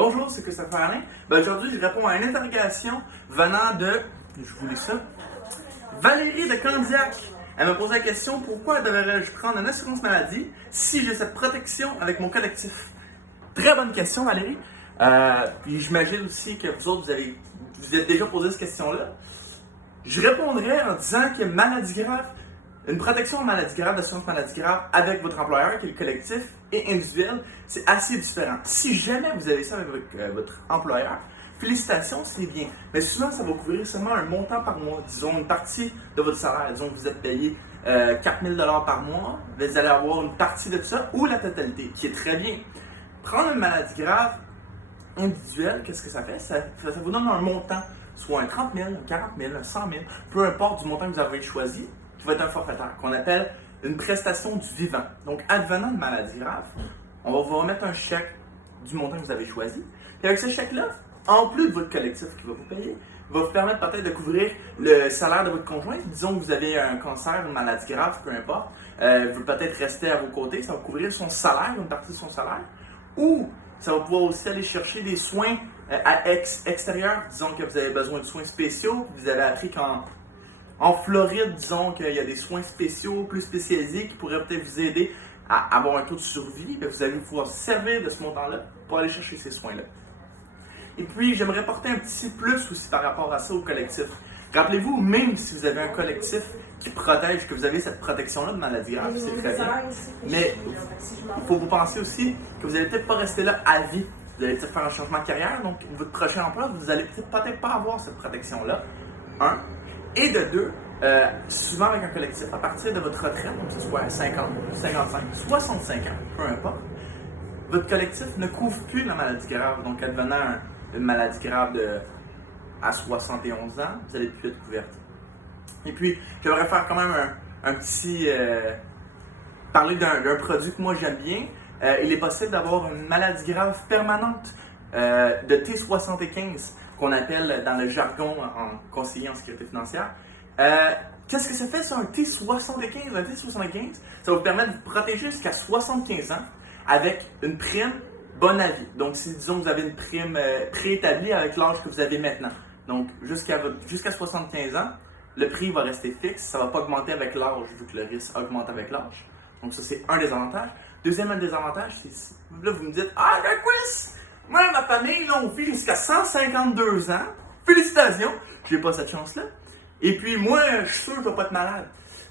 Bonjour, c'est Christopher Alain. Aujourd'hui, je réponds à une interrogation venant de, je vous lis ça, Valérie de Candiac. Elle me pose la question, pourquoi devrais-je prendre une assurance maladie si j'ai cette protection avec mon collectif? Très bonne question, Valérie. Puis j'imagine aussi que vous autres, vous êtes déjà posé cette question-là. Je répondrais en disant que maladie grave, une protection en maladie grave, d'assurance maladie grave avec votre employeur, qui est le collectif, et individuel, c'est assez différent. Si jamais vous avez ça avec votre employeur, félicitations, c'est bien. Mais souvent, ça va couvrir seulement un montant par mois, disons une partie de votre salaire. Disons que vous êtes payé 4 000 $ par mois, vous allez avoir une partie de ça ou la totalité, qui est très bien. Prendre une maladie grave individuelle, qu'est-ce que ça fait? Ça vous donne un montant, soit un 30 000, un 40 000, un 100 000, peu importe du montant que vous avez choisi, qui va être un forfaitaire, qu'on appelle une prestation du vivant. Donc, advenant de maladie grave, on va vous remettre un chèque du montant que vous avez choisi. Et avec ce chèque-là, en plus de votre collectif qui va vous payer, va vous permettre peut-être de couvrir le salaire de votre conjoint. Disons que vous avez un cancer, une maladie grave, peu importe. Vous peut-être rester à vos côtés, ça va couvrir son salaire, une partie de son salaire. Ou ça va pouvoir aussi aller chercher des soins extérieurs. Disons que vous avez besoin de soins spéciaux. Vous avez appris qu'en Floride, disons qu'il y a des soins spéciaux, plus spécialisés, qui pourraient peut-être vous aider à avoir un taux de survie. Bien, vous allez pouvoir servir de ce montant-là pour aller chercher ces soins-là. Et puis, j'aimerais porter un petit plus aussi par rapport à ça au collectif. Rappelez-vous, même si vous avez un collectif qui protège, que vous avez cette protection-là de maladie grave, c'est très bien. Mais il faut vous penser aussi que vous n'allez peut-être pas rester là à vie. Vous allez peut-être faire un changement de carrière, donc votre prochain emploi, vous n'allez peut-être pas avoir cette protection-là. Un. Et de deux, souvent avec un collectif, à partir de votre retraite, donc que ce soit à 50, 55, 65 ans, peu importe, votre collectif ne couvre plus la maladie grave. Donc, advenant une maladie grave à 71 ans, vous allez plus être couverte. Et puis, j'aimerais faire quand même un petit... parler d'un produit que moi j'aime bien. Il est possible d'avoir une maladie grave permanente de T75, qu'on appelle dans le jargon en conseiller en sécurité financière. Qu'est-ce que ça fait sur un T75? Un T75, ça va vous permettre de vous protéger jusqu'à 75 ans avec une prime bonne à vie. Donc, si disons que vous avez une prime préétablie avec l'âge que vous avez maintenant. Donc, jusqu'à 75 ans, le prix va rester fixe. Ça ne va pas augmenter avec l'âge, vu que le risque augmente avec l'âge. Donc, ça, c'est un des avantages. Deuxième désavantage, c'est là, vous me dites, ah, le quiz! Moi, ma famille, là, on vit jusqu'à 152 ans. Félicitations! Je n'ai pas cette chance-là. Et puis, moi, je suis sûr que je ne vais pas être malade.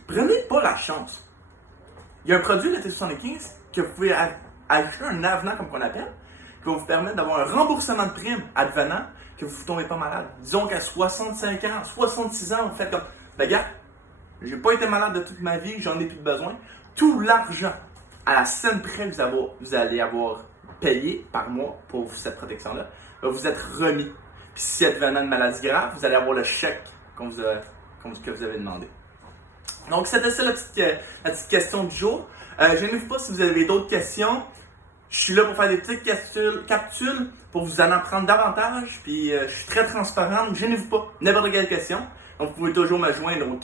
Prenez pas la chance. Il y a un produit, le T75, que vous pouvez ajouter un avenant, comme on appelle, qui va vous permettre d'avoir un remboursement de prime advenant que vous ne tombez pas malade. Disons qu'à 65 ans, 66 ans, vous faites comme, ben gars, j'ai pas été malade de toute ma vie, j'en ai plus de besoin. Tout l'argent, à la scène près que vous allez avoir payé par mois pour cette protection-là, va vous être remis. Puis si advenant une maladie grave, vous allez avoir le chèque que vous avez demandé. Donc, c'était ça la petite question du jour. Gênez-vous pas si vous avez d'autres questions. Je suis là pour faire des petites capsules pour vous en apprendre davantage. Puis, je suis très transparent. Gênez-vous pas. N'importe quelle question. Donc, vous pouvez toujours me joindre au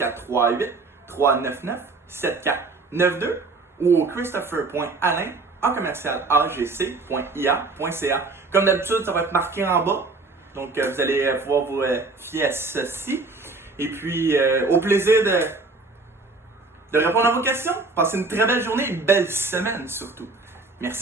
438-399-7492 ou au christopher.alain@agc.ia.ca. Comme d'habitude, ça va être marqué en bas. Donc, vous allez pouvoir vous fier à ceci. Et puis, au plaisir de répondre à vos questions. Passez une très belle journée, une belle semaine surtout. Merci.